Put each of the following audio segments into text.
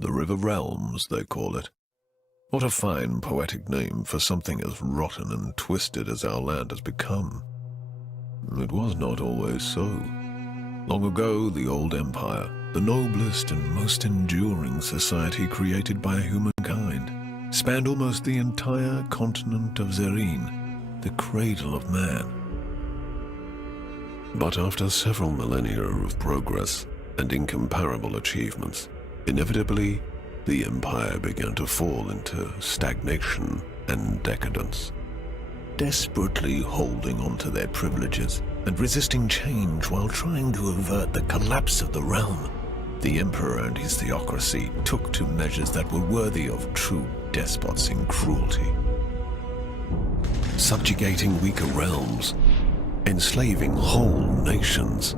The River Realms, they call it. What a fine poetic name for something as rotten and twisted as our land has become. It was not always so. Long ago, the old empire, the noblest and most enduring society created by humankind, spanned almost the entire continent of Zerine, the cradle of man. But after several millennia of progress and incomparable achievements, inevitably, the empire began to fall into stagnation and decadence. Desperately holding on to their privileges and resisting change while trying to avert the collapse of the realm, the emperor and his theocracy took to measures that were worthy of true despots in cruelty. Subjugating weaker realms, enslaving whole nations,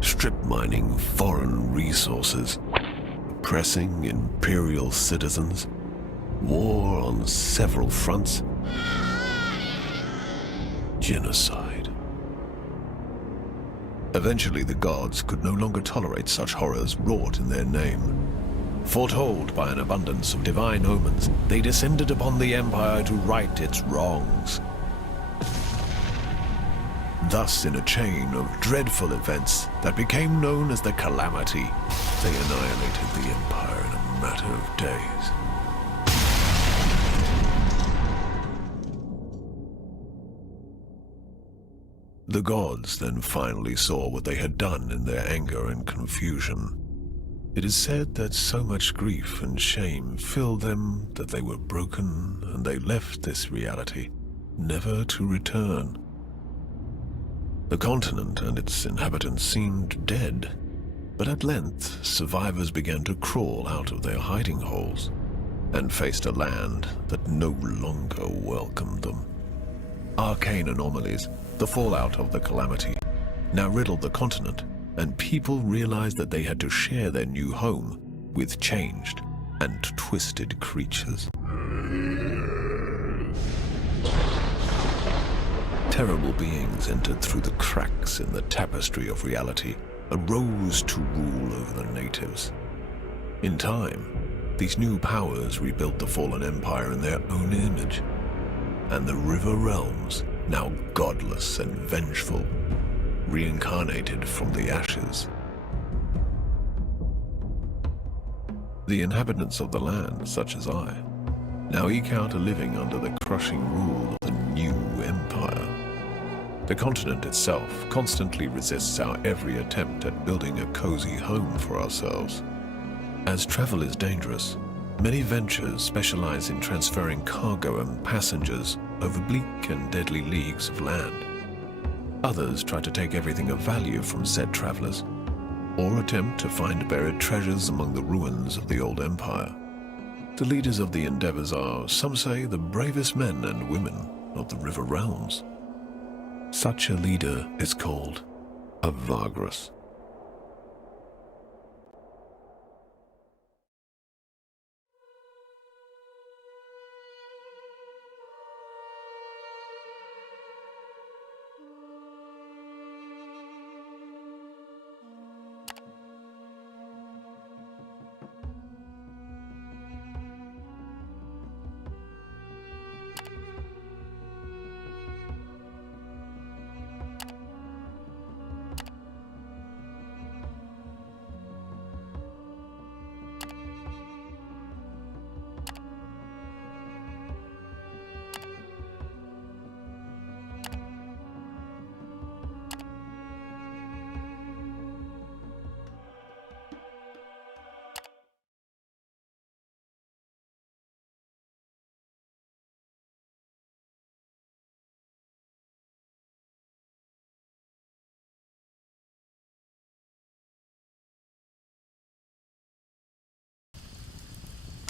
strip mining foreign resources, oppressing imperial citizens, war on several fronts, genocide. Eventually, the gods could no longer tolerate such horrors wrought in their name. Foretold by an abundance of divine omens, they descended upon the empire to right its wrongs. Thus, in a chain of dreadful events that became known as the Calamity, they annihilated the empire in a matter of days. The gods then finally saw what they had done in their anger and confusion. It is said that so much grief and shame filled them that they were broken and they left this reality, never to return. The continent and its inhabitants seemed dead, but at length survivors began to crawl out of their hiding holes and faced a land that no longer welcomed them. Arcane anomalies, the fallout of the Calamity, now riddled the continent, and people realized that they had to share their new home with changed and twisted creatures. Terrible beings entered through the cracks in the tapestry of reality and rose to rule over the natives. In time, these new powers rebuilt the fallen empire in their own image, and the River Realms, now godless and vengeful, reincarnated from the ashes. The inhabitants of the land, such as I, now eke out a living under the crushing rule of the new empire. The continent itself constantly resists our every attempt at building a cozy home for ourselves. As travel is dangerous, many ventures specialize in transferring cargo and passengers over bleak and deadly leagues of land. Others try to take everything of value from said travelers, or attempt to find buried treasures among the ruins of the old empire. The leaders of the endeavors are, some say, the bravest men and women of the River Realms. Such a leader is called a Vagrus.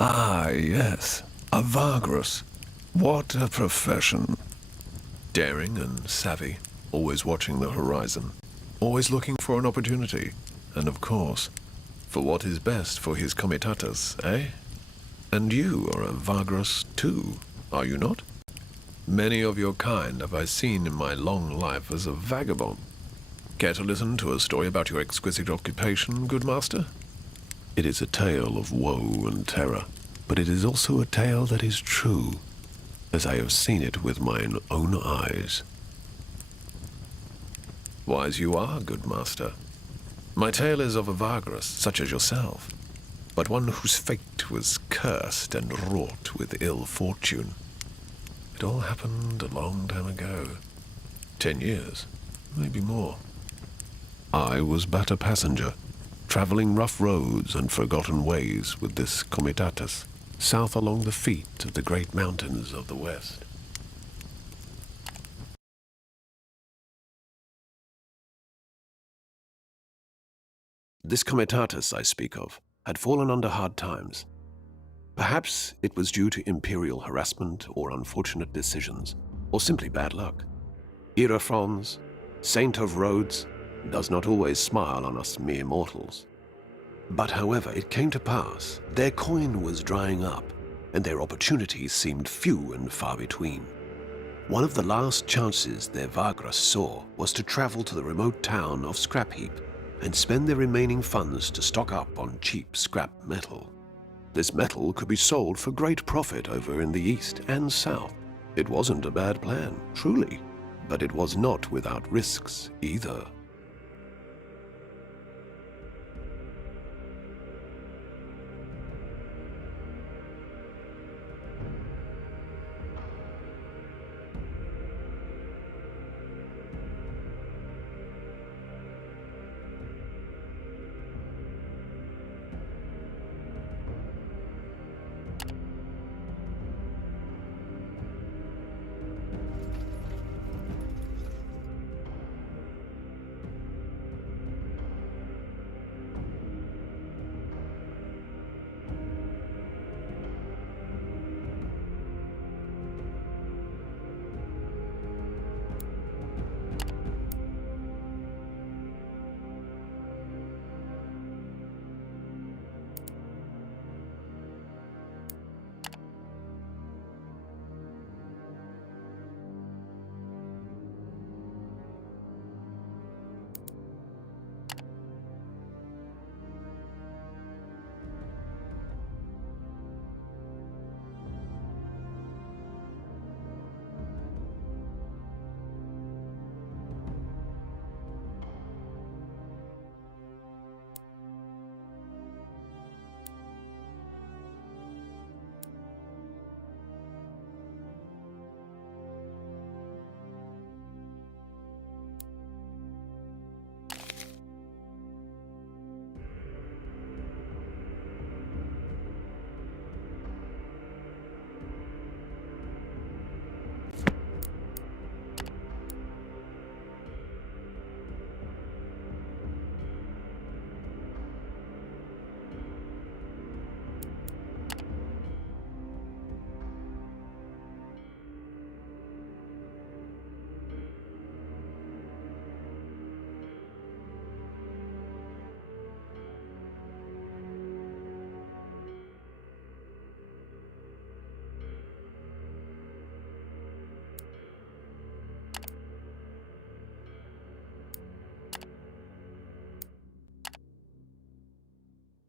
Ah, yes, a Vagrus. What a profession. Daring and savvy, always watching the horizon, always looking for an opportunity, and of course, for what is best for his comitatus, eh? And you are a Vagrus too, are you not? Many of your kind have I seen in my long life as a vagabond. Care to listen to a story about your exquisite occupation, good master? It is a tale of woe and terror, but it is also a tale that is true, as I have seen it with mine own eyes. Wise you are, good master. My tale is of a Vagrus, such as yourself, but one whose fate was cursed and wrought with ill fortune. It all happened a long time ago. 10 years, maybe more. I was but a passenger, traveling rough roads and forgotten ways with this comitatus, south along the feet of the great mountains of the west. This comitatus I speak of had fallen under hard times. Perhaps it was due to imperial harassment or unfortunate decisions, or simply bad luck. Irafrons, saint of roads, does not always smile on us mere mortals. But however it came to pass, their coin was drying up, and their opportunities seemed few and far between. One of the last chances their Vagrus saw was to travel to the remote town of Scrapheap and spend their remaining funds to stock up on cheap scrap metal. This metal could be sold for great profit over in the east and south. It wasn't a bad plan, truly, but it was not without risks either.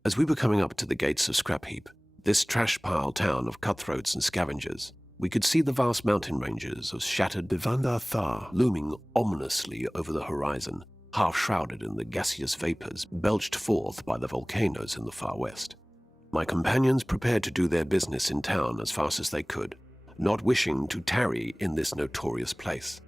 As we were coming up to the gates of Scrapheap, this trash pile town of cutthroats and scavengers, we could see the vast mountain ranges of shattered Bivandar Thar looming ominously over the horizon, half shrouded in the gaseous vapors belched forth by the volcanoes in the far west. My companions prepared to do their business in town as fast as they could, not wishing to tarry in this notorious place.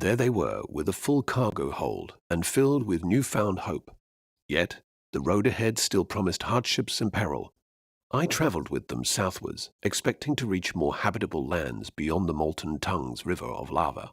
There they were, with a full cargo hold and filled with newfound hope. Yet, the road ahead still promised hardships and peril. I travelled with them southwards, expecting to reach more habitable lands beyond the Molten Tongues river of lava.